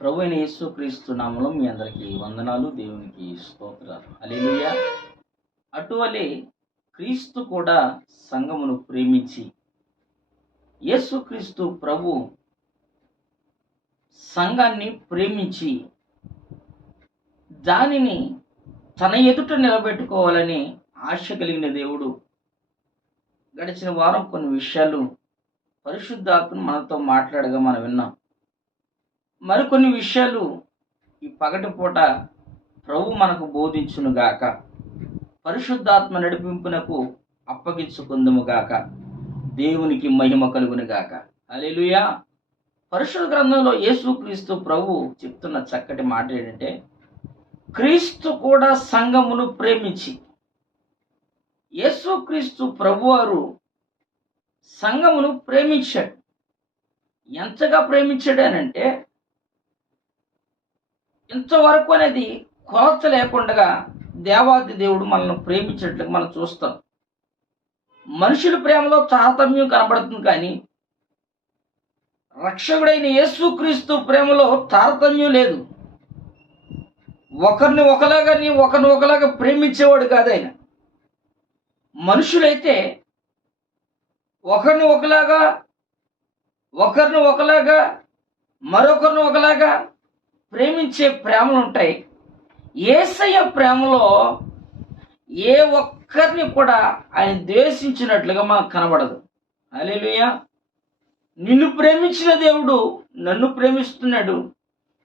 ప్రభు అయిన యేసుక్రీస్తు నామములో మీ అందరికీ వందనాలు, దేవునికి స్తోత్రాలు. హల్లెలూయా. అటువలే క్రీస్తు కూడా సంఘమును ప్రేమించి, యేసుక్రీస్తు ప్రభు సంఘాన్ని ప్రేమించి దానిని తన ఎదుట నిలబెట్టుకోవాలని ఆశ కలిగిన దేవుడు గడిచిన వారం కొన్ని విషయాలు పరిశుద్ధాత్మ మనతో మాట్లాడగా మనం విన్నాం. మరికొన్ని విషయాలు ఈ పగటిపూట ప్రభు మనకు బోధించునుగాక, పరిశుద్ధాత్మ నడిపింపునకు అప్పగించుకుందుముగాక, దేవునికి మహిమ కలుగునుగాక. హల్లెలూయా. పరిశుద్ధ గ్రంథంలో యేసుక్రీస్తు ప్రభు చెప్తున్న చక్కటి మాట ఏంటంటే, క్రీస్తు కూడా సంఘమును ప్రేమించి. యేసుక్రీస్తు ప్రభువారు సంఘమును ప్రేమించాడు. ఎంతగా ప్రేమించాడు అనంటే, ఇంతవరకు అనేది కొలత లేకుండా దేవాది దేవుడు మనల్ని ప్రేమించినట్లుగా మనం చూస్తాం. మనుషుల ప్రేమలో తారతమ్యం కనబడుతుంది, కానీ రక్షకుడైన యేసుక్రీస్తు ప్రేమలో తారతమ్యం లేదు. ఒకరిని ఒకలాగా ప్రేమించేవాడు కాదు ఆయన. మనుషులైతే ఒకరిని ఒకలాగా మరొకరిని ఒకలాగా ప్రేమించే ప్రేమలు ఉంటాయి. యేసయ్య ప్రేమలో ఏ ఒక్కరిని కూడా ఆయన ద్వేషించినట్లుగా మనకు కనబడదు. హల్లెలూయా. నిన్ను ప్రేమించిన దేవుడు నన్ను ప్రేమిస్తున్నాడు,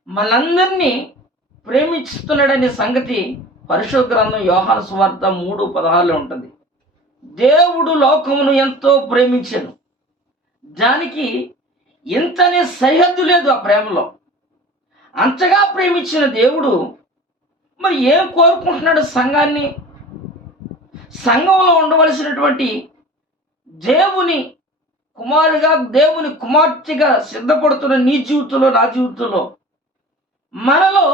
మనందరినీ ప్రేమిస్తున్నాడనే సంగతి పరిశుద్ధ గ్రంథం యోహాను సువార్త 3:16 ఉంటుంది. దేవుడు లోకమును ఎంతో ప్రేమించెను, దానికి ఇంతనే సరిహద్దు లేదు. ఆ ప్రేమలో అంతగా ప్రేమించిన దేవుడు మరి ఏం కోరుకుంటున్నాడు? సంఘంలో ఉండవలసినటువంటి దేవుని కుమారుగా, దేవుని కుమార్తెగా సిద్ధపడుతున్న నీ జీవితంలో, నా జీవితంలో మనలో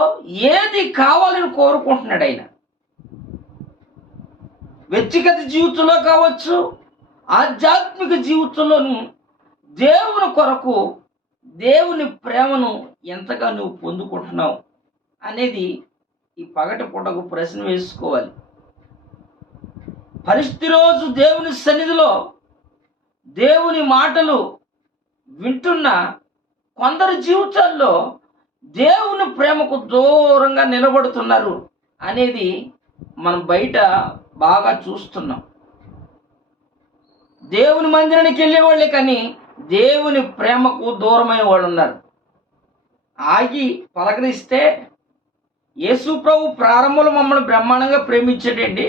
ఏది కావాలని కోరుకుంటున్నాడు ఆయన? వ్యక్తిగత జీవితంలో కావచ్చు, ఆధ్యాత్మిక జీవితంలోనూ దేవుని కొరకు దేవుని ప్రేమను ఎంతగా నువ్వు పొందుకుంటున్నావు అనేది ఈ పగటి పూటకు ప్రశ్న వేసుకోవాలి. పరిస్థితి రోజు దేవుని సన్నిధిలో దేవుని మాటలు వింటున్న కొందరు జీవితాల్లో దేవుని ప్రేమకు దూరంగా నిలబడుతున్నారు అనేది మనం బయట బాగా చూస్తున్నాం. దేవుని మందిరానికి వెళ్ళేవాళ్ళే కానీ దేవుని ప్రేమకు దూరమైన వాళ్ళు ఉన్నారు. ఆగి పలకరిస్తే, యేసు ప్రభు ప్రారంభంలో మమ్మల్ని బ్రహ్మాండంగా ప్రేమించాడండి,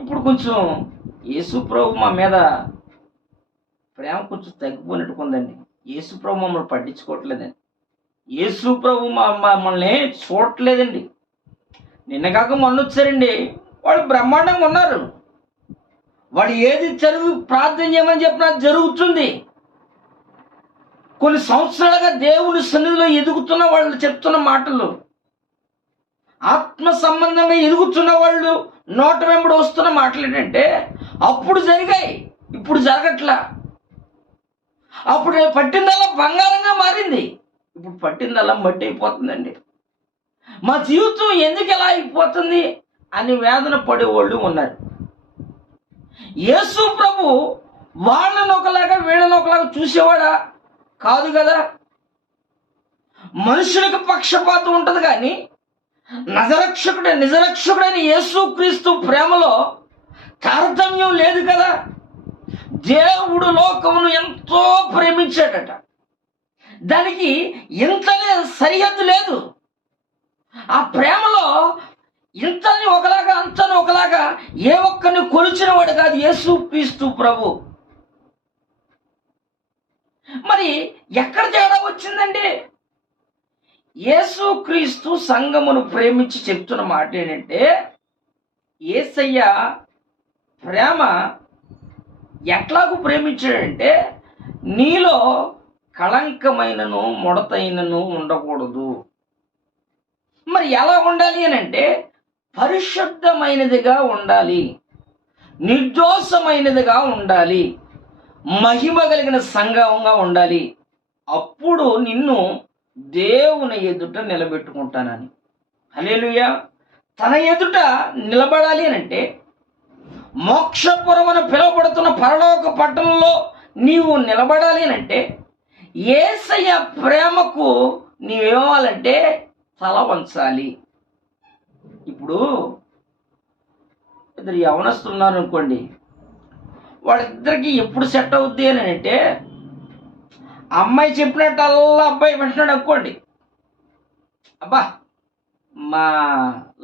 ఇప్పుడు కొంచెం యేసు ప్రభు మా మీద ప్రేమ కొంచెం తగ్గిపోయినట్టుకుందండి, యేసు ప్రభు మమ్మల్ని పట్టించుకోవట్లేదండి, యేసు ప్రభు మమ్మల్ని చూడట్లేదండి. నిన్న కాక మొన్న వచ్చారండి, వాళ్ళు బ్రహ్మాండంగా ఉన్నారు, వాడు ఏది ప్రార్థన చేయమని చెప్పినా జరుగుతుంది. కొన్ని సంవత్సరాలుగా దేవుని సన్నిధిలో ఎదుగుతున్న వాళ్ళు చెప్తున్న మాటలు, ఆత్మ సంబంధంగా ఎదుగుతున్న వాళ్ళు నోట వెంబడి వస్తున్న మాటలు ఏంటంటే, అప్పుడు జరిగాయి, ఇప్పుడు జరగట్లా. అప్పుడు పట్టిందల్లా బంగారంగా మారింది, ఇప్పుడు పట్టిందల్లా మట్టి అయిపోతుందండి. మా జీవితం ఎందుకు ఎలా అయిపోతుంది అని వేదన పడేవాళ్ళు ఉన్నారు. యేసు ప్రభు వాళ్ళని ఒకలాగా వీళ్ళని ఒకలాగా చూసేవాడా? కాదు కదా. మనుషులకు పక్షపాతం ఉంటుంది, కానీ నిజరక్షకుడైన యేసుక్రీస్తు ప్రేమలో తారతమ్యం లేదు కదా. దేవుడు లోకమును ఎంతో ప్రేమించాడట, దానికి ఇంతనే సరిహద్దు లేదు. ఆ ప్రేమలో ఇంతని ఒకలాగా అంతని ఒకలాగా ఏ ఒక్కరిని కొలిచిన వాడు కాదు యేసుక్రీస్తు ప్రభు. మరి ఎక్కడ తేడా వచ్చిందండి? యేసుక్రీస్తు సంఘమును ప్రేమించి చెప్తున్న మాట ఏంటంటే, యేసయ్య ప్రేమ ఎట్లాగూ ప్రేమించాడంటే, నీలో కళంకమైనను ముడతైనను ఉండకూడదు. మరి ఎలా ఉండాలి అని అంటే, పరిశుద్ధమైనదిగా ఉండాలి, నిర్దోషమైనదిగా ఉండాలి, మహిమ కలిగిన సంఘంగా ఉండాలి. అప్పుడు నిన్ను దేవుని ఎదుట నిలబెట్టుకుంటానని. హల్లెలూయా. తన ఎదుట నిలబడాలి అని అంటే మోక్షపురమున పిలువబడుతున్న పరలోక పట్టణంలో నీవు నిలబడాలి అని అంటే యేసయ్య ప్రేమకు నీవేమాలంటే తల వంచాలి. ఇప్పుడు ఇద్దరు యవనస్తులు ఉన్నారు అనుకోండి, వాళ్ళిద్దరికి ఎప్పుడు సెట్ అవుద్ది అని అంటే అమ్మాయి చెప్పినట్టల్లా అబ్బాయి వింటున్నాడు అనుకోండి, అబ్బా మా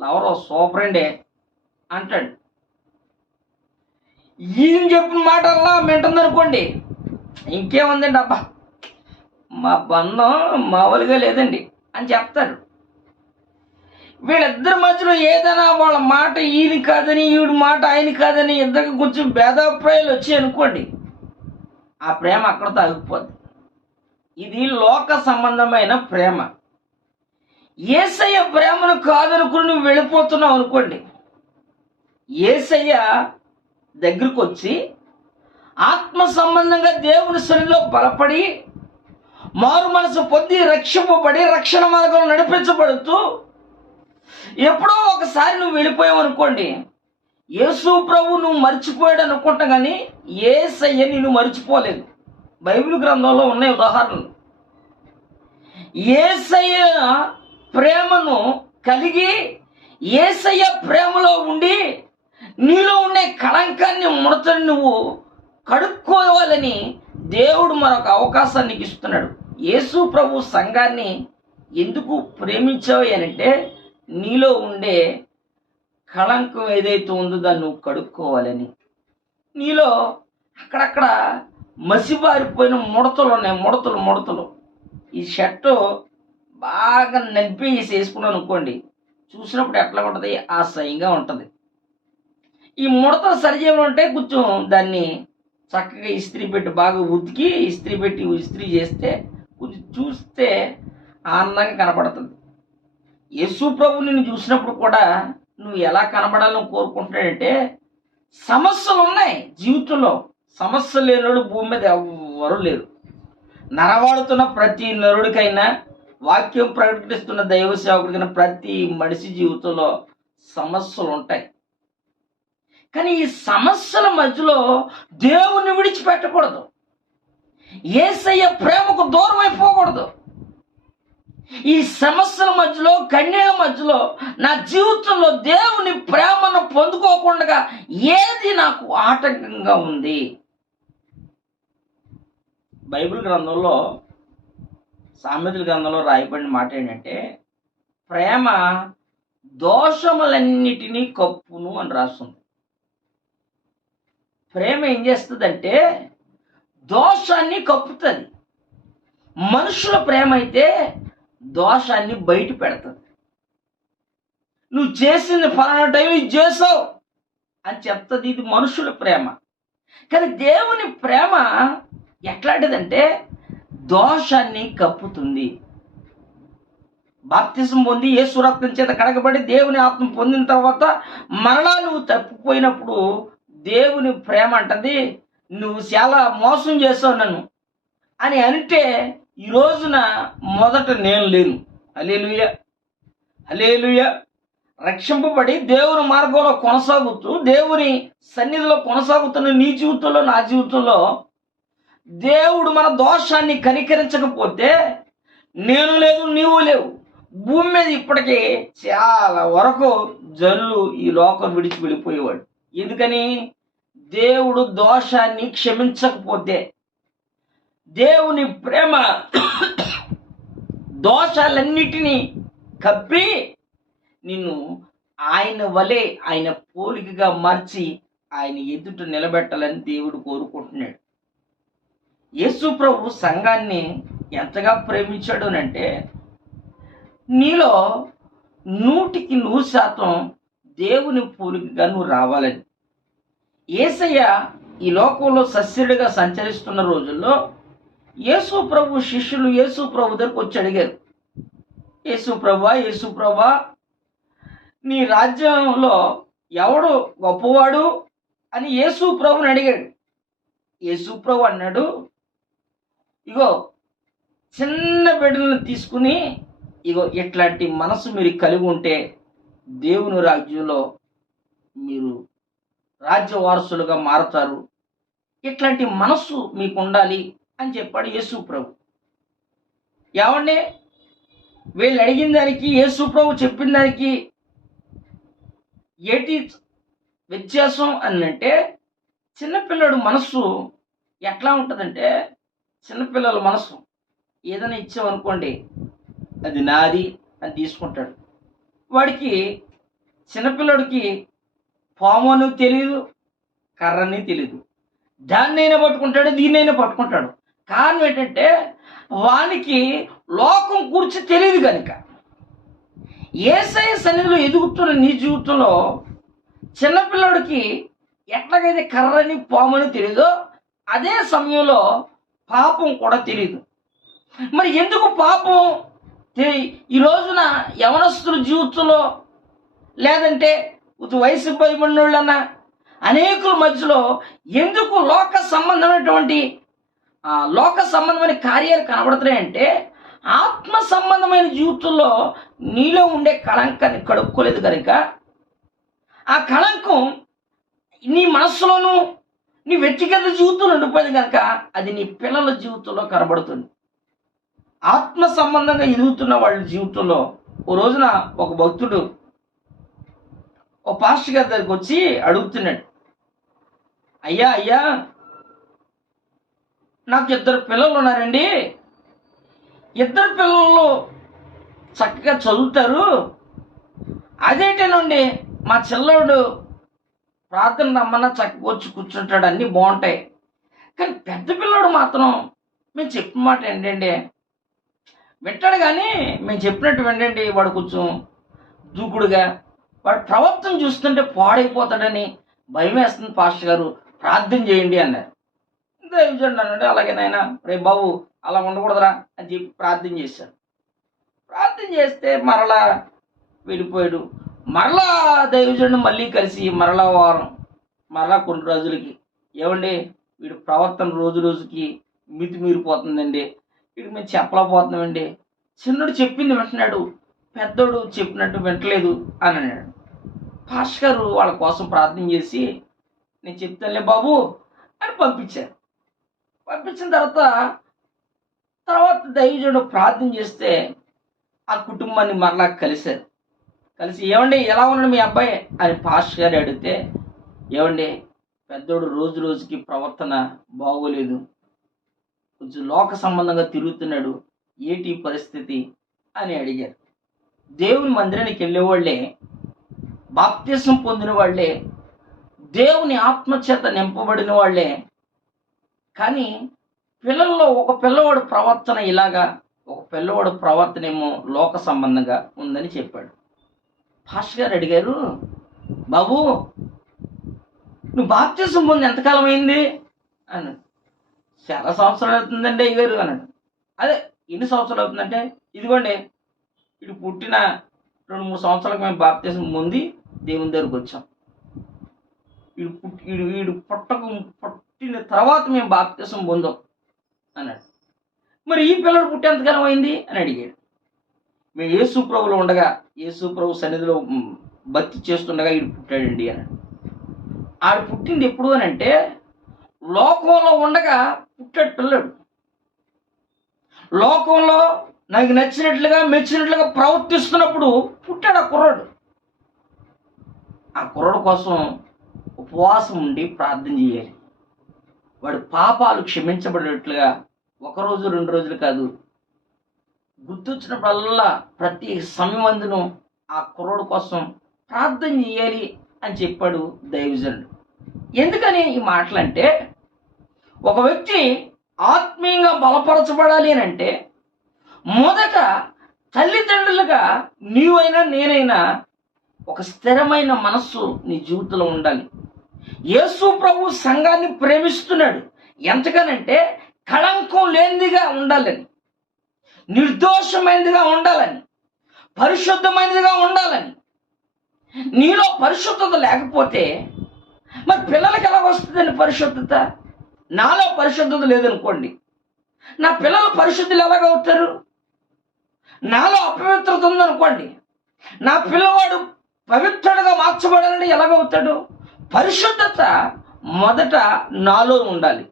లవరో సూపర్ అండి అంటాడు. ఈయన చెప్పిన మాటల్లా వింటుంది అనుకోండి, ఇంకేముందండి అబ్బా మా బంధం మామూలుగా లేదండి అని చెప్తారు. వీళ్ళిద్దరి మధ్యలో ఏదైనా వాళ్ళ మాట ఈయన కాదని ఈవిడ మాట ఆయన కాదని ఇద్దరికి కొంచెం భేదాభిప్రాయాలు వచ్చాయి అనుకోండి, ఆ ప్రేమ అక్కడతో ఆగిపోద్ది. ఇది లోక సంబంధమైన ప్రేమ. యేసయ్య ప్రేమను కాదనుకుని నువ్వు వెళ్ళిపోతున్నావు అనుకోండి, యేసయ్య దగ్గరకు వచ్చి ఆత్మ సంబంధంగా దేవుని సన్నిధిలో బలపడి మారు మనసు పొంది రక్షింపబడి రక్షణ మార్గంలో నడిపించబడుతూ ఎప్పుడో ఒకసారి నువ్వు వెళ్ళిపోయావు అనుకోండి, యేసు ప్రభు నువ్వు మర్చిపోయాడు అనుకుంటా, కానీ యేసయ్య నిన్ను మర్చిపోలేదు. బైబిల్ గ్రంథంలో ఉన్నాయి ఉదాహరణలు. యేసయ్య ప్రేమను కలిగి యేసయ్య ప్రేమలో ఉండి నీలో ఉండే కళంకాన్ని ముడతని నువ్వు కడుక్కోవాలని దేవుడు మరొక అవకాశాన్ని నీకు ఇస్తున్నాడు. యేసు ప్రభు సంఘాన్ని ఎందుకు ప్రేమించావు అంటే నీలో ఉండే కళంకం ఏదైతే ఉందో దాన్ని నువ్వు కడుక్కోవాలని. నీలో అక్కడక్కడ మసిబారిపోయిన ముడతలు ఉన్నాయి, ముడతలు. ఈ షర్టు బాగా నలిపి వేసుకున్నాను అనుకోండి, చూసినప్పుడు ఎట్లా ఉంటుంది, అసహ్యంగా ఉంటుంది. ఈ ముడతలు సరిచేయాలంటే కొంచెం దాన్ని చక్కగా ఇస్త్రీ పెట్టి బాగా ఉతికి ఇస్త్రీ చేస్తే కొంచెం చూస్తే ఆనందంగా కనపడుతుంది. యేసు ప్రభు నిన్ను చూసినప్పుడు కూడా నువ్వు ఎలా కనబడాలని కోరుకుంటున్నాడంటే, సమస్యలు ఉన్నాయి జీవితంలో, సమస్యలు లేనివాడు భూమి మీద ఎవరు లేరు. నరవాడుతున్న ప్రతి నరుడికైనా, వాక్యం ప్రకటిస్తున్న దైవ సేవకుడికైనా ప్రతి మనిషి జీవితంలో సమస్యలు ఉంటాయి. కానీ ఈ సమస్యల మధ్యలో దేవుణ్ణి విడిచిపెట్టకూడదు, యేసయ్య ప్రేమకు దూరం అయిపోకూడదు. ఈ సమస్యల మధ్యలో, కన్నీళ్ళ మధ్యలో నా జీవితంలో దేవుని ప్రేమను పొందుకోకుండా ఏది నాకు ఆటంకంగా ఉంది? బైబిల్ గ్రంథంలో, సామెతల గ్రంథంలో రాయబడిన మాట ఏంటంటే, ప్రేమ దోషములన్నిటినీ కప్పును అని రాస్తుంది. ప్రేమ ఏం చేస్తుందంటే దోషాన్ని కప్పుతుంది. మనుషుల ప్రేమ అయితే దోషాన్ని బయట పెడుతుంది. నువ్వు చేసింది ఫలానా టైం ఇది చేసావు అని చెప్తుంది, ఇది మనుషుల ప్రేమ. కానీ దేవుని ప్రేమ ఎట్లాంటిదంటే దోషాన్ని కప్పుతుంది. బాప్తిసం పొంది యేసు రక్తం చేత కడగబడి దేవుని ఆత్మ పొందిన తర్వాత మరలా నువ్వు తప్పిపోయినప్పుడు దేవుని ప్రేమ అంటది, నువ్వు చాలా మోసం చేసావు నన్ను అని అంటే ఈ రోజున మొదట నేను లేను. హల్లెలూయా, హల్లెలూయా. రక్షింపబడి దేవుని మార్గంలో కొనసాగుతూ దేవుని సన్నిధిలో కొనసాగుతున్న నీ జీవితంలో, నా జీవితంలో దేవుడు మన దోషాన్ని కనికరించకపోతే నేను లేదు, నీవు లేవు. భూమి మీద ఇప్పటికీ చాలా వరకు జల్లు ఈ లోకం విడిచి వెళ్ళిపోయేవాడు. ఎందుకని? దేవుడు దోషాన్ని క్షమించకపోతే. దేవుని ప్రేమ దోషాలన్నిటినీ కప్పి నిన్ను ఆయన వలె, ఆయన పోలికగా మార్చి ఆయన ఎదుట నిలబెట్టాలని దేవుడు కోరుకుంటున్నాడు. యేసు ప్రభు సంఘాన్ని ఎంతగా ప్రేమించాడు అంటే, నీలో 100% దేవుని పోలికగా నువ్వు రావాలని. యేసయ్య ఈ లోకంలో సస్యుడిగా సంచరిస్తున్న రోజుల్లో యేసు ప్రభు శిష్యులు యేసు ప్రభు దగ్గరకు వచ్చి అడిగారు, యేసు ప్రభా నీ రాజ్యంలో ఎవడు గొప్పవాడు అని యేసు ప్రభుని అడిగాడు. యేసు ప్రభు అన్నాడు, ఇగో చిన్న బిడ్డలను తీసుకుని ఇగో ఇట్లాంటి మనసు మీరు కలిగి ఉంటే దేవుని రాజ్యంలో మీరు రాజ్య వారసులుగా మారుతారు, ఇట్లాంటి మనస్సు మీకు ఉండాలి అని చెప్పాడు యేసు ప్రభు. ఏమండి, వీళ్ళు అడిగిన దానికి యేసు ప్రభు చెప్పిన దానికి ఏంటి వ్యత్యాసం అని అంటే, చిన్నపిల్లడు మనస్సు ఎట్లా ఉంటుందంటే, చిన్నపిల్లల మనస్సు ఏదైనా ఇచ్చామనుకోండి అది నాది అని తీసుకుంటాడు. వాడికి చిన్నపిల్లడికి పాము అని తెలియదు, కర్రని తెలియదు, దాన్నైనా పట్టుకుంటాడు, దీన్నైనా పట్టుకుంటాడు. కారణం ఏంటంటే వానికి లోకం గురించి తెలియదు కనుక. యేసయ్య సన్నిధిలో ఎదుగుతున్న నీ జీవితంలో చిన్నపిల్లడికి ఎట్లాగైతే కర్రని పాముని తెలియదో అదే సమయంలో పాపం కూడా తెలియదు. మరి ఎందుకు పాపం ఈ రోజున యవనస్తుల జీవితంలో లేదంటే వయసు పైబడిన వాళ్ళన్నా అనేకుల మధ్యలో ఎందుకు లోక సంబంధమైన కార్యాలు కనబడుతున్నాయంటే, ఆత్మ సంబంధమైన జీవితంలో నీలో ఉండే కళంకాన్ని కడుక్కోలేదు కనుక ఆ కళంకం నీ మనస్సులోనూ నీ వ్యక్తిగత జీవితంలో ఉండిపోయింది కనుక అది నీ పిల్లల జీవితంలో కనబడుతుంది. ఆత్మ సంబంధంగా ఎదుగుతున్న వాళ్ళ జీవితంలో ఓ రోజున ఒక భక్తుడు ఓ పాస్టర్ గారి దగ్గరికి వచ్చి అడుగుతున్నాడు, అయ్యా అయ్యా నాకు 2 పిల్లలు ఉన్నారండి, 2 పిల్లలు చక్కగా చదువుతారు, అదేంటేనండి మా చిల్లోడు ప్రార్థన రమ్మన్నా చక్కగా వచ్చి కూర్చుంటాడు, అన్నీ బాగుంటాయి, కానీ పెద్ద పిల్లోడు మాత్రం మేము చెప్పిన మాట ఏంటండి వింటాడు, కానీ మేము చెప్పినట్టు వినండి, వాడు కొంచెం దూకుడుగా, వాడు ప్రవర్తన చూస్తుంటే పాడైపోతాడని భయం వేస్తుంది పాస్టర్ గారు, ప్రార్థన చేయండి అన్నారు. దైవజనుడు అన్నాడు, అలాగే నాయన రే బాబు అలా ఉండకూడదురా అని చెప్పి ప్రార్థన చేశాడు. ప్రార్థన చేస్తే మరలా వెళ్ళిపోయాడు. మరలా దైవజనుడు మళ్ళీ కలిసి మరలా కొన్ని రోజులకి, ఏమండి వీడు ప్రవర్తన రోజు రోజుకి మితిమీరిపోతుందండి, వీడికి మేము చెప్పలేకపోతున్నామండి, చిన్నడు చెప్పింది వింటున్నాడు, పెద్దోడు చెప్పినట్టు వింటలేదు అని అన్నాడు. పాస్టర్ గారు వాళ్ళ కోసం ప్రార్థన చేసి నేను చెప్తానులే బాబు అని పంపించారు. పంపించిన తర్వాత దైవజనుడు ప్రార్థన చేస్తే ఆ కుటుంబాన్ని మరలా కలిశారు. కలిసి ఏమండి ఎలా ఉన్నాడు మీ అబ్బాయి అని పాస్టర్ గారు అడిగితే, ఏమండి పెద్దోడు రోజు రోజుకి ప్రవర్తన బాగోలేదు, కొంచెం లోక సంబంధంగా తిరుగుతున్నాడు, ఏంటి పరిస్థితి అని అడిగారు. దేవుని మందిరానికి వెళ్ళేవాళ్ళే, బాప్తిసం పొందిన వాళ్ళే, దేవుని ఆత్మచేత నింపబడిన వాళ్ళే, కానీ పిల్లల్లో ఒక పిల్లవాడు ప్రవర్తన ఇలాగా, ఒక పిల్లవాడు ప్రవర్తన ఏమో లోక సంబంధంగా ఉందని చెప్పాడు. పాస్టర్ గారు అడిగారు, బాబు నువ్వు బాప్తిసం పొంది ఎంతకాలం అయింది అన్నాడు. చాలా సంవత్సరాలు అవుతుందండి అయ్యారు అన్నాడు. అదే ఎన్ని సంవత్సరాలు అవుతుందంటే, ఇదిగోండి వీడు పుట్టిన 2-3 సంవత్సరాలకు మేము బాప్తిసం పొంది దేవుని దగ్గరకు వచ్చాం, వీడు పుట్టిన తర్వాత మేము బాప్తిసం పొందాం అన్నాడు. మరి ఈ పిల్లడు పుట్టి ఎంతకాలం అయింది అని అడిగాడు. మేము యేసు ప్రభులో ఉండగా, యేసు ప్రభు సన్నిధిలో భక్తి చేస్తుండగా వీడు పుట్టాడండి అన్నాడు. ఆడు పుట్టింది ఎప్పుడు అని అంటే, లోకంలో ఉండగా పుట్టాడు పిల్లడు. లోకంలో నాకు నచ్చినట్లుగా మెచ్చినట్లుగా ప్రవర్తిస్తున్నప్పుడు పుట్టాడు ఆ కుర్రాడు. ఆ కుర్రాడు కోసం ఉపవాసం ఉండి ప్రార్థన చేయాలి. వాడి పాపాలు క్షమించబడినట్లుగా 1 రోజు 2 రోజులు కాదు, గుర్తొచ్చినప్పుడల్లా ప్రతి సమయమందును ఆ కుర్రాడు కోసం ప్రార్థన చేయాలి అని చెప్పాడు దైవజనుడు. ఎందుకని ఈ మాటలంటే, ఒక వ్యక్తి ఆత్మీయంగా బలపరచబడాలి అని అంటే మొదట తల్లిదండ్రులుగా నీవైనా నేనైనా ఒక స్థిరమైన మనస్సు నీ జీవితంలో ఉండాలి. యేసు ప్రభు సంఘాన్ని ప్రేమిస్తున్నాడు ఎంతగానంటే కళంకం లేనిదిగా ఉండాలని, నిర్దోషమైనదిగా ఉండాలని, పరిశుద్ధమైనదిగా ఉండాలని. నీలో పరిశుద్ధత లేకపోతే మరి పిల్లలకి ఎలా వస్తుందండి పరిశుద్ధత? నాలో పరిశుద్ధత లేదనుకోండి, నా పిల్లలు పరిశుద్ధులు ఎలాగవుతారు? నాలో అపవిత్రత ఉందనుకోండి, నా పిల్లవాడు పవిత్రుడుగా మార్చబడాలని ఎలాగవుతాడు? పరిశుద్ధత మొదట నాలో ఉండాలి.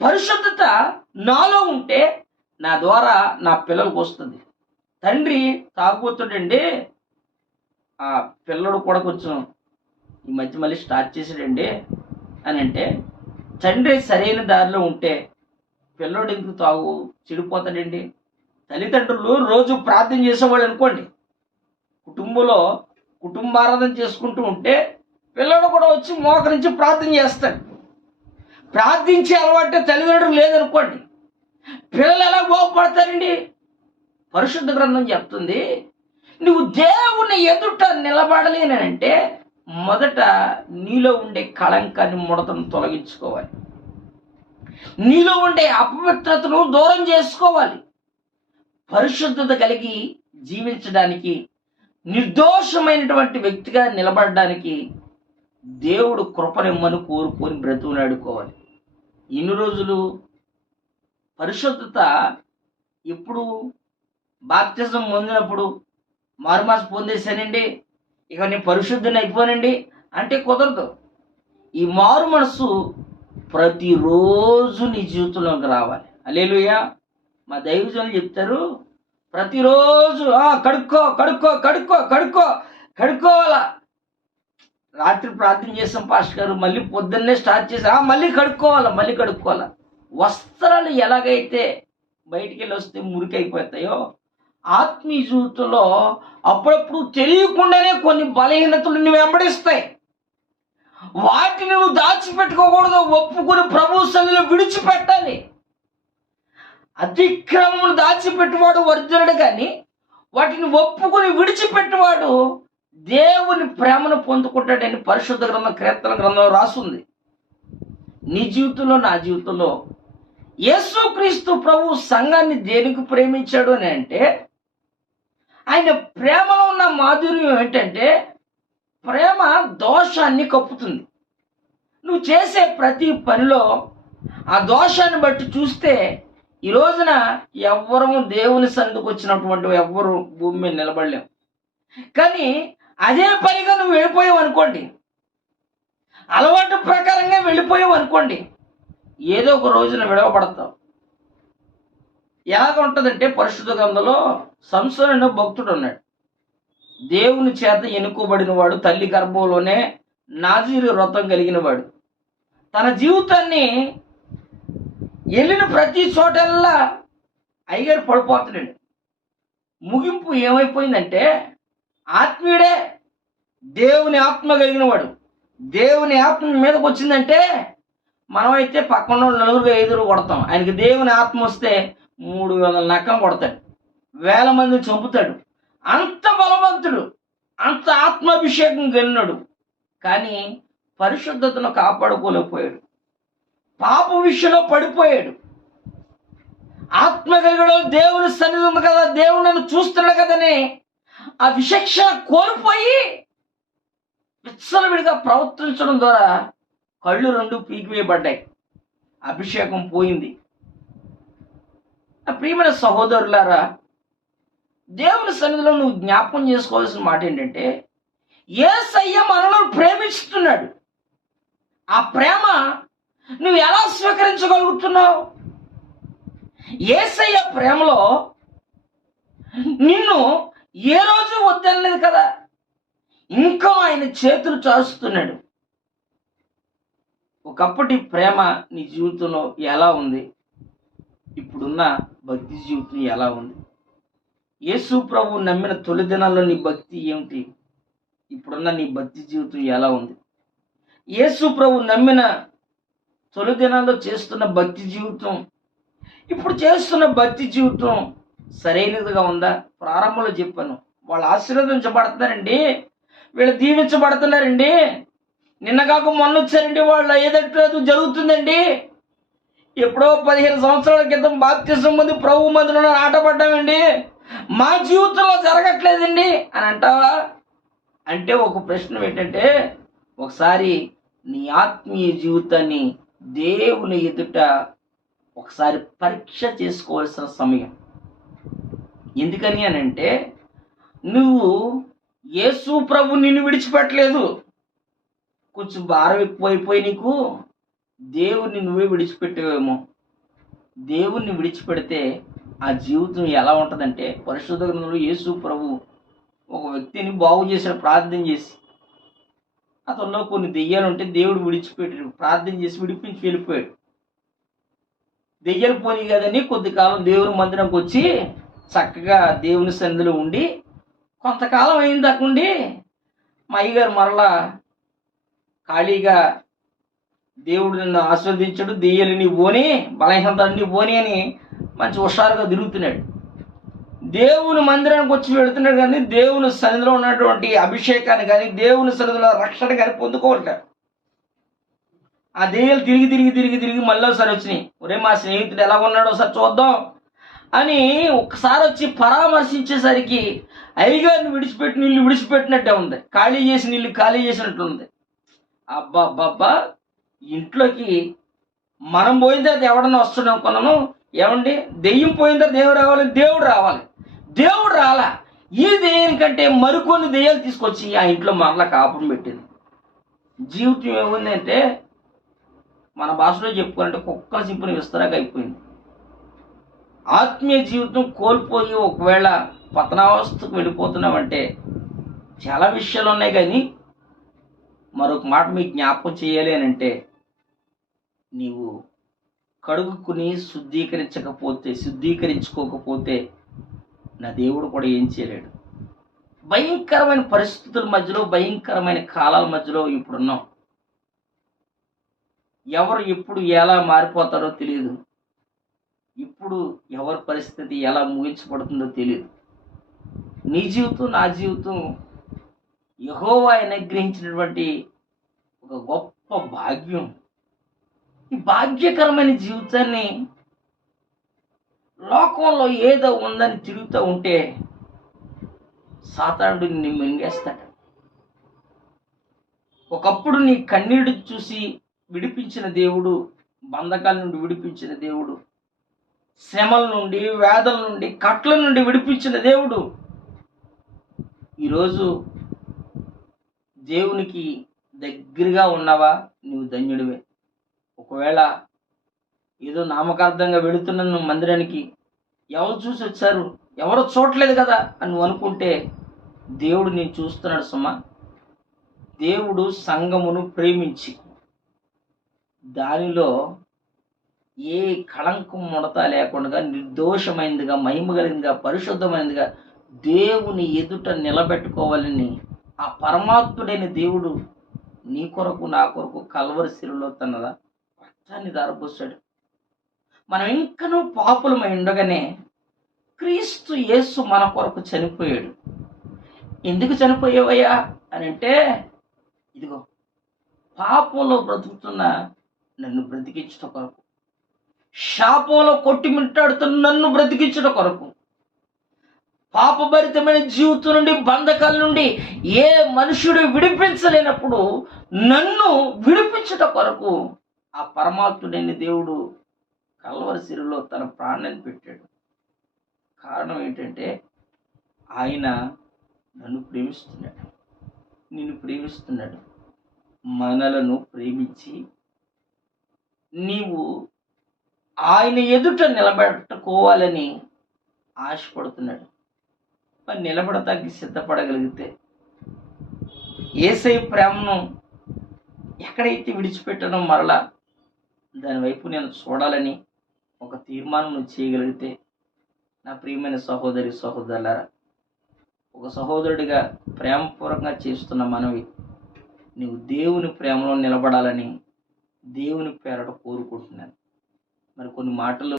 పరిశుద్ధత నాలో ఉంటే నా ద్వారా నా పిల్లలకు వస్తుంది. తండ్రి తాగుబోతుడండి, ఆ పిల్లడు కూడా కొంచెం ఈ మధ్య మళ్ళీ స్టార్ట్ చేసాడండి అని అంటే, తండ్రి సరైన దారిలో ఉంటే పిల్లడు ఎందుకు చెడిపోతాడండి? తల్లిదండ్రులు రోజు ప్రార్థన చేసేవాళ్ళు అనుకోండి, కుటుంబంలో కుటుంబారాధన చేసుకుంటూ ఉంటే పిల్లడు కూడా వచ్చి మోకరించి ప్రార్థన చేస్తాడు. ప్రార్థించే అలవాటే తల్లిదండ్రులు లేదనుకోండి, పిల్లలు ఎలా బాగుపడతారండి? పరిశుద్ధ గ్రంథం చెప్తుంది, నువ్వు దేవుని ఎదుట నిలబడాలి అని అంటే మొదట నీలో ఉండే కళంకాన్ని, ముడతను తొలగించుకోవాలి. నీలో ఉండే అపవిత్రతను దూరం చేసుకోవాలి. పరిశుద్ధత కలిగి జీవించడానికి, నిర్దోషమైనటువంటి వ్యక్తిగా నిలబడడానికి దేవుడు కృపనిమ్మని కోరుకొని బ్రతుకులాడుకోవాలి. ఇన్ని రోజులు పరిశుద్ధత ఎప్పుడు? బాప్తిజం పొందినప్పుడు మారుమాసు పొందేశానండి, ఇక నేను పరిశుద్ధుని అయిపోనండి అంటే కుదరదు. ఈ మారు మనసు ప్రతిరోజు నీ జీవితంలోకి రావాలి. హల్లెలూయా. మా దైవజనులు చెప్తారు, ప్రతిరోజు కడుక్కో కడుక్కో కడుక్కో కడుక్కో కడుక్కోవాలా. రాత్రి ప్రార్థన చేసాం పాస్టర్ గారు, మళ్ళీ పొద్దున్నే స్టార్ట్ చేసా, మళ్ళీ కడుక్కోవాలా. వస్త్రాలు ఎలాగైతే బయటికి వెళ్ళి వస్తే మురికి అయిపోతాయో, ఆత్మీయ జీవితంలో అప్పుడప్పుడు తెలియకుండానే కొన్ని బలహీనతలు నువ్వు వెంబడిస్తాయి. వాటిని నువ్వు దాచిపెట్టుకోకూడదు, ఒప్పుకొని ప్రభు సన్నిధిలో విడిచిపెట్టాలి. అతిక్రమమును దాచిపెట్టువాడు వర్ధనుడు, కానీ వాటిని ఒప్పుకొని విడిచిపెట్టువాడు దేవుని ప్రేమను పొందుకుంటాడని పరిశుద్ధ గ్రంథం, కీర్తన గ్రంథంలో రాసుంది. నీ జీవితంలో, నా జీవితంలో యేసుక్రీస్తు ప్రభు సంఘాన్ని దేనికి ప్రేమించాడు అని అంటే, ఆయన ప్రేమలో ఉన్న మాధుర్యం ఏంటంటే, ప్రేమ దోషాన్ని కప్పుతుంది. నువ్వు చేసే ప్రతి పనిలో ఆ దోషాన్ని బట్టి చూస్తే ఈ రోజున ఎవ్వరము దేవుని సన్నిధికి వచ్చినటువంటి ఎవ్వరు భూమి మీద నిలబడలేము. కానీ అదే పనిగా నువ్వు వెళ్ళిపోయావు అనుకోండి, అలవాటు ప్రకారంగా వెళ్ళిపోయావు అనుకోండి, ఏదో ఒక రోజున విడవబడతావు. ఎలాగ ఉంటుందంటే, పరిశుద్ధ గ్రంథంలో సంసోను అనే భక్తుడు ఉన్నాడు. దేవుని చేత ఎన్నుకోబడిన వాడు, తల్లి గర్భంలోనే నాజీరు వ్రతం కలిగిన వాడు. తన జీవితాన్ని వెళ్ళిన ప్రతి చోటల్లా అయ్యగారు పడిపోతున్నాడు. ముగింపు ఏమైపోయిందంటే, ఆత్మీయుడే, దేవుని ఆత్మ కలిగిన వాడు, దేవుని ఆత్మ మీదకి వచ్చిందంటే మనమైతే పక్కన 4-5 కొడతాం. ఆయనకి దేవుని ఆత్మ వస్తే 300 నక్కలు కొడతాడు, 1000 మందిని చంపుతాడు. అంత బలవంతుడు, అంత ఆత్మాభిషేకం కలిగినాడు. కానీ పరిశుద్ధతను కాపాడుకోలేకపోయాడు, పాప విషయంలో పడిపోయాడు. ఆత్మ కలిగిన దేవుని సన్నిధి ఉంది కదా, దేవుడు నన్ను చూస్తున్నాడు కదని ఆ విచక్షణ కోల్పోయి విచ్చలవిడిగా ప్రవర్తించడం ద్వారా కళ్ళు 2 పీకివేయబడ్డాయి, అభిషేకం పోయింది. ప్రియమైన సహోదరులారా, దేవుని సన్నిధిలో నువ్వు జ్ఞాపకం చేసుకోవాల్సిన మాట ఏంటంటే, యేసయ్య మనల్ని ప్రేమిస్తున్నాడు. ఆ ప్రేమ నువ్వు ఎలా స్వీకరించగలుగుతున్నావు? యేసయ్య ప్రేమలో నిన్ను ఏ రోజు వద్దనలేదు కదా, ఇంకా ఆయన చేతులు చాచుతున్నాడు. ఒకప్పటి ప్రేమ నీ జీవితంలో ఎలా ఉంది? ఇప్పుడున్న భక్తి జీవితం ఎలా ఉంది? యేసు ప్రభు నమ్మిన తొలి దినాల్లో నీ భక్తి ఏమిటి? ఇప్పుడున్న నీ భక్తి జీవితం ఎలా ఉంది? యేసు ప్రభు నమ్మిన తొలి దినాల్లో చేస్తున్న భక్తి జీవితం, ఇప్పుడు చేస్తున్న భక్తి జీవితం సరైనదిగా ఉందా? ప్రారంభంలో చెప్పాను, వాళ్ళు ఆశీర్వదించబడుతున్నారండి, వీళ్ళు దీవించబడుతున్నారండి, నిన్న కాక మొన్న వచ్చారండి, వాళ్ళు ఏదట్లేదు జరుగుతుందండి. ఎప్పుడో 15 సంవత్సరాల క్రితం బాప్తిసం పొంది ప్రభు మందిరంలో ఆటపడ్డామండి, మా జీవితంలో జరగట్లేదండి అని అంటావా? అంటే ఒక ప్రశ్న ఏంటంటే, ఒకసారి నీ ఆత్మీయ జీవితాన్ని దేవుని ఎదుట ఒకసారి పరీక్ష చేసుకోవాల్సిన సమయం. ఎందుకని అని అంటే, నువ్వు యేసు ప్రభు నిన్ను విడిచిపెట్టలేదు. కొంచెం భారం ఎక్కువైపోయి నీకు దేవుణ్ణి నువ్వే విడిచిపెట్టేవేమో. దేవుణ్ణి విడిచిపెడితే ఆ జీవితం ఎలా ఉంటుందంటే, పరిశుద్ధ గ్రంథంలో యేసు ప్రభు ఒక వ్యక్తిని బాగు చేశాడు ప్రార్థన చేసి. అతనిలో కొన్ని దెయ్యాలు ఉంటే దేవుడు విడిచిపెట్టాడు, ప్రార్థన చేసి విడిపించి వెళ్ళిపోయాడు. దెయ్యాలు పోనీ కదని కొద్ది కాలం దేవుని మందిరంకి వచ్చి చక్కగా దేవుని సన్నిధిలో ఉండి కొంతకాలం అయిన దాకుండి మా అయ్యగారు మరలా ఖాళీగా దేవుడు నిన్ను ఆస్వాదించాడు, దెయ్యాలు నీ పోని, బలహీనతలు నీ పోని అని మంచి హుషారుగా తిరుగుతున్నాడు. దేవుని మందిరానికి వచ్చి వెళుతున్నాడు కానీ దేవుని సన్నిధిలో ఉన్నటువంటి అభిషేకాన్ని కానీ దేవుని సన్నిధిలో రక్షణ కానీ పొందుకోవట్లేదు. ఆ దెయ్యాలు తిరిగి తిరిగి తిరిగి తిరిగి మళ్ళీ ఒకసారి వచ్చినాయి. ఒరే మా స్నేహితుడు ఎలా ఉన్నాడో ఒకసారి చూద్దాం అని ఒకసారి వచ్చి పరామర్శించేసరికి అయ్యగారిని విడిచిపెట్టి నీళ్ళు విడిచిపెట్టినట్టే ఉంది, ఖాళీ చేసి నీళ్ళు ఖాళీ చేసినట్టు ఉంది. అబ్బా అబ్బా, ఇంట్లోకి మనం పోయిన తర్వాత ఎవడన్నా వస్తున్నాం అనుకున్నాను. ఏమండి, దెయ్యం పోయిన తర్వాత దేవుడు రావాలి, దేవుడు రావాలి. దేవుడు రాలా. ఈ దెయ్యం కంటే మరికొన్ని దెయ్యాలు తీసుకొచ్చి ఆ ఇంట్లో మరలా కాపురం పెట్టింది. జీవితం ఏముందంటే మన భాషలో చెప్పుకోవాలంటే కుక్కల చింపిన విస్తరాగా అయిపోయింది. ఆత్మీయ జీవితం కోల్పోయి ఒకవేళ పతనావస్థకు వెళ్ళిపోతున్నామంటే చాలా విషయాలు ఉన్నాయి. కానీ మరొక మాట మీకు జ్ఞాపకం చేయాలి అని అంటే, నీవు కడుగుకుని శుద్ధీకరించుకోకపోతే నా దేవుడు కూడా ఏం చేయలేడు. భయంకరమైన పరిస్థితుల మధ్యలో, భయంకరమైన కాలాల మధ్యలో ఇప్పుడున్నాం. ఎవరు ఎప్పుడు ఎలా మారిపోతారో తెలియదు. ఇప్పుడు ఎవరి పరిస్థితి ఎలా ముగించబడుతుందో తెలియదు. నీ జీవితం, నా జీవితం యెహోవా అనుగ్రహించినటువంటి ఒక గొప్ప భాగ్యం. ఈ భాగ్యకరమైన జీవితాన్ని లోకంలో ఏదో ఉందని తిరుగుతూ ఉంటే సాతానుడు నిన్ను మింగేస్తాడు. ఒకప్పుడు నీ కన్నీడు చూసి విడిపించిన దేవుడు, బంధకాల నుండి విడిపించిన దేవుడు, శ్రమల నుండి, వేదల నుండి, కట్ల నుండి విడిపించిన దేవుడు, ఈరోజు దేవునికి దగ్గరగా ఉన్నావా? నువ్వు ధన్యుడివే. ఒకవేళ ఏదో నామకార్థంగా వెళుతున్నాను మందిరానికి, ఎవరు చూసి వచ్చారు, ఎవరు చూడలేదు కదా అని నువ్వు అనుకుంటే దేవుడు నేను చూస్తున్నాడు సుమా. దేవుడు సంఘమును ప్రేమించి దానిలో ఏ కళంకం ముడత లేకుండా నిర్దోషమైనదిగా, మహిమ కలిగిందిగా, పరిశుద్ధమైనదిగా దేవుని ఎదుట నిలబెట్టుకోవాలని ఆ పరమాత్ముడైన దేవుడు నీ కొరకు, నా కొరకు కల్వరి శిలువలో తన రక్తాన్ని ధారపోసాడు. మనం ఇంకనూ పాపులమై ఉండగానే క్రీస్తు యేసు మన కొరకు చనిపోయాడు. ఎందుకు చనిపోయావయ్యా అని అంటే, ఇదిగో పాపంలో బ్రతుకుతున్న నన్ను బ్రతికించుట కొరకు, శాపంలో కొట్టిమిట్టాడుతున్న నన్ను బ్రతికించుట కొరకు, పాపభరితమైన జీవితం నుండి, బంధకాల నుండి ఏ మనుషుడు విడిపించలేనప్పుడు నన్ను విడిపించుట కొరకు ఆ పరమాత్ముడైన దేవుడు కల్వరి శిలువలో తన ప్రాణాన్ని పెట్టాడు. కారణం ఏంటంటే ఆయన నన్ను ప్రేమిస్తున్నాడు, నిన్ను ప్రేమిస్తున్నాడు. మనలను ప్రేమించి నీవు ఆయన ఎదుట నిలబెట్టుకోవాలని ఆశపడుతున్నాడు. మరి నిలబడటానికి సిద్ధపడగలిగితే, యేసయ్య ప్రేమను ఎక్కడైతే విడిచిపెట్టానో మరలా దాని వైపు నేను చూడాలని ఒక తీర్మానం నువ్వు చేయగలిగితే, నా ప్రియమైన సహోదరి సహోదరులారా, ఒక సహోదరుడిగా ప్రేమపూర్వకంగా చేస్తున్న మనవి, నువ్వు దేవుని ప్రేమలో నిలబడాలని దేవుని పేరట కోరుకుంటున్నాను. మరి కొన్ని మాటలు